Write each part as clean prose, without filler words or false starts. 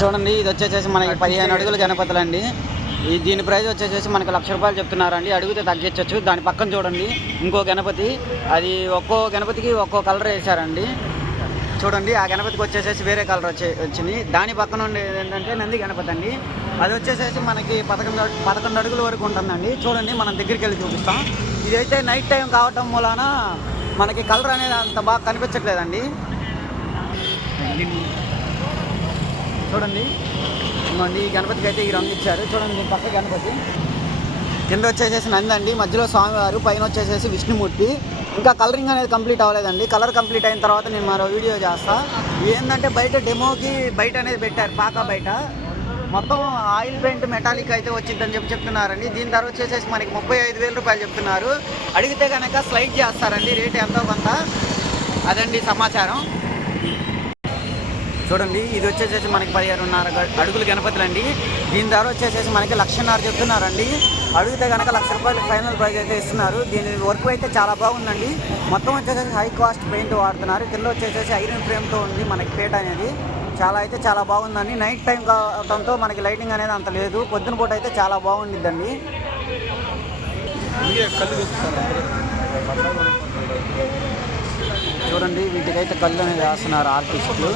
చూడండి, ఇది వచ్చేసేసి మనకి 15 అడుగుల గణపతులు అండి. దీని ప్రైస్ వచ్చేసేసి మనకి ₹1,00,000 చెప్తున్నారండి. అడిగితే తగ్గించవచ్చు. దాని పక్కన చూడండి ఇంకో గణపతి, అది ఒక్కో గణపతికి ఒక్కో కలర్ వేసారండి. చూడండి, ఆ గణపతికి వచ్చేసేసి వేరే కలర్ వచ్చింది. దాని పక్కన ఉండేది ఏంటంటే నంది గణపతి అండి. అది వచ్చేసేసి మనకి 11 అడుగుల వరకు ఉంటుందండి. చూడండి, మనం దగ్గరికి వెళ్ళి చూపిస్తాం. ఇదైతే నైట్ టైం కావటం మూలాన మనకి కలర్ అనేది అంత బాగా కనిపించట్లేదండి. చూడండి, ఈ గణపతికి అయితే ఈ రంగు ఇచ్చారు. చూడండి, పక్క గణపతి కింద వచ్చేసేసి నంది అండి, మధ్యలో స్వామివారు, పైన వచ్చేసేసి విష్ణుమూర్తి. ఇంకా కలరింగ్ అనేది కంప్లీట్ అవ్వలేదండి. కలర్ కంప్లీట్ అయిన తర్వాత నేను మరో వీడియో చేస్తా. ఏంటంటే బయట డెమోకి బయట అనేది పెట్టారు, పాక బయట మొత్తం ఆయిల్ పెయింట్ మెటాలిక్ అయితే వచ్చిందని చెప్తున్నారండి. దీని ధర వచ్చేసేసి మనకి ₹35,000 చెప్తున్నారు. అడిగితే కనుక స్లైడ్ చేస్తారండి, రేట్ ఎంతో కొంత. అదండి సమాచారం. చూడండి, ఇది వచ్చేసేసి మనకి 16.5 అడుగుల గణపతులు అండి. దీని ధర వచ్చేసేసి మనకి ₹1,50,000 చెప్తున్నారండి. అడిగితే కనుక ₹1,00,000 ఫైనల్ ప్రైస్ అయితే ఇస్తున్నారు. దీని వర్క్ అయితే చాలా బాగుందండి. మొత్తం వచ్చేసేసి హై కాస్ట్ పెయింట్ వాడుతున్నారు. కింద వచ్చేసేసి ఐరన్ ఫ్రేమ్తో ఉంది మనకి పేట అనేది. చాలా బాగుందండి. నైట్ టైం కావడంతో మనకి లైటింగ్ అనేది అంత లేదు. పొద్దున పూట అయితే చాలా బాగుండిద్దండి. చూడండి, వీటికైతే కళ్ళు అనేది వేస్తున్నారు ఆర్టిస్టులు.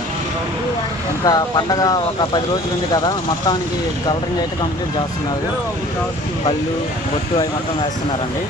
ఇంకా పండగ ఒక 10 రోజులు ఉంది కదా, మొత్తానికి కలరింగ్ అయితే కంప్లీట్ చేస్తున్నారు. కళ్ళు, బొట్టు అవి మొత్తం వేస్తున్నారండి.